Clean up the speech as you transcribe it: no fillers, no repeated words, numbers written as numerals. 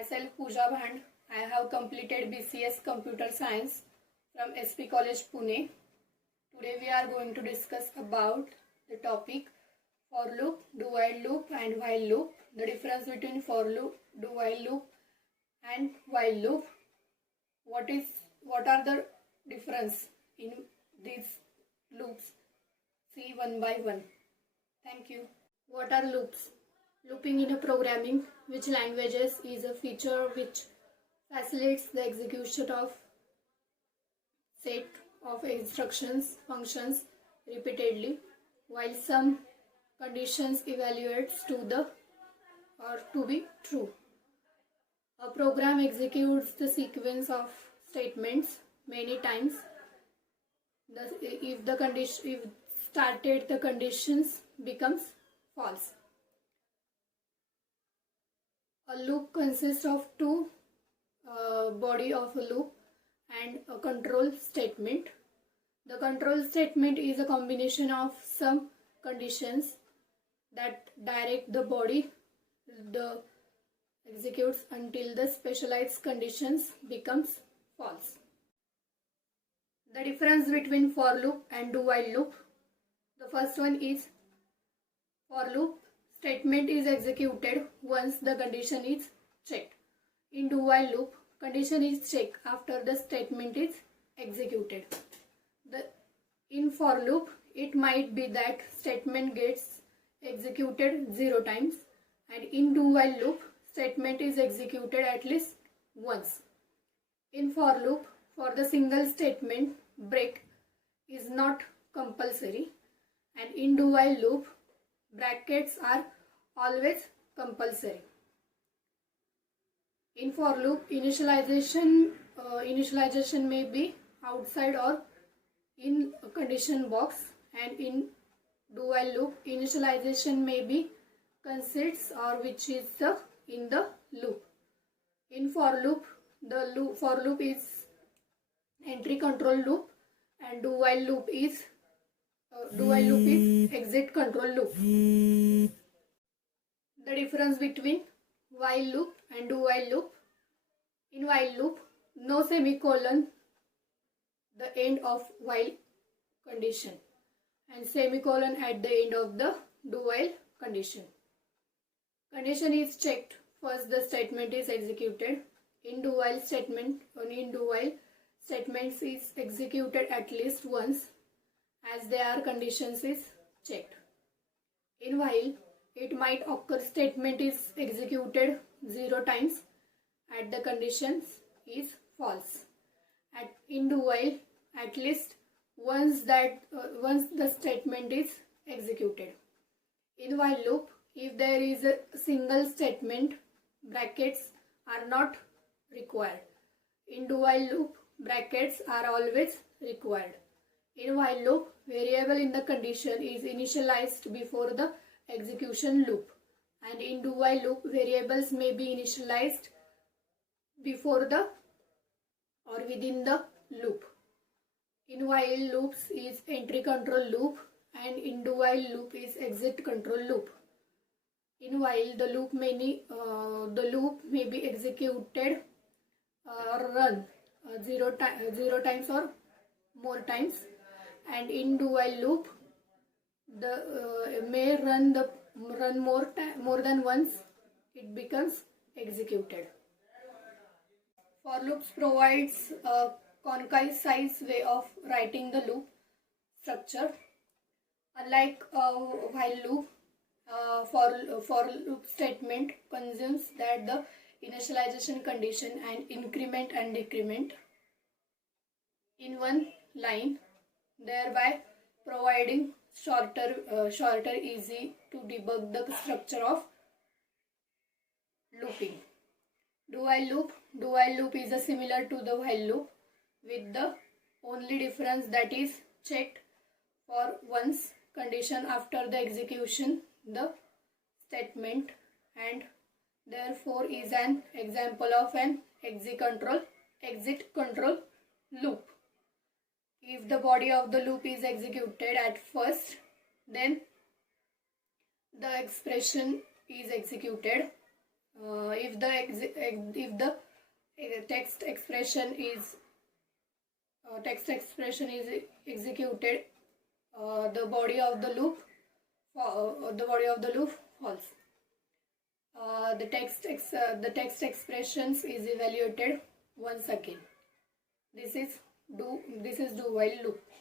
Myself Pooja Bhand. I have completed BCS Computer Science from SP College Pune. Today we are going to discuss about the topic for loop, do while loop and while loop. The difference between for loop, do while loop and while loop. What are the difference in these loops? See one by one. Thank you. What are loops? Looping in a programming which languages is a feature which facilitates the execution of set of instructions functions repeatedly while some conditions evaluates to be true. A program executes the sequence of statements many times. If the conditions becomes false. A loop consists of two body of a loop and a control statement. The control statement is a combination of some conditions that direct the body the executes until the specialized conditions becomes false. The difference between for loop and do while loop. The first one is for loop statement is executed once the condition is checked. In do while loop, condition is checked after the statement is executed. In for loop, it might be that statement gets executed 0 times, and in do while loop, statement is executed at least once. In for loop, for the single statement, break is not compulsory, and in do while loop, brackets are always compulsory. In for loop, initialization may be outside or in a condition box, and in do while loop, initialization may be consists or which is in the loop. In for loop, for loop is entry control loop, and do while loop is exit control loop. The difference between while loop and do while loop. In while loop, no semicolon the end of while condition and semicolon at the end of the do while condition. Condition is checked first the statement is executed. In do while statements is executed at least once as their conditions is checked. In while, it might occur statement is executed 0 times at the conditions is false. In do while, at least once the statement is executed. In while loop, if there is a single statement, brackets are not required. In do while loop, brackets are always required. In while loop, variable in the condition is initialized before the execution loop, and in do while loop, variables may be initialized before the or within the loop. In while loops is entry control loop, and in do while loop is exit control loop. In while, the loop may be executed or run 0 times or more times, and in do while loop may run more than once it becomes executed. For loops provides a concise way of writing the loop structure. Unlike while loop, for loop statement consumes that the initialization condition and increment and decrement in one line, thereby providing shorter easy to debug the structure of looping. Do while loop is similar to the while loop, with the only difference that is checked for once condition after the execution the statement, and therefore is an example of an exit control loop. If the body of the loop is executed at first, then the expression is executed If the text expression is executed, the body of the loop false. The text expressions is evaluated once again. This is do while loop.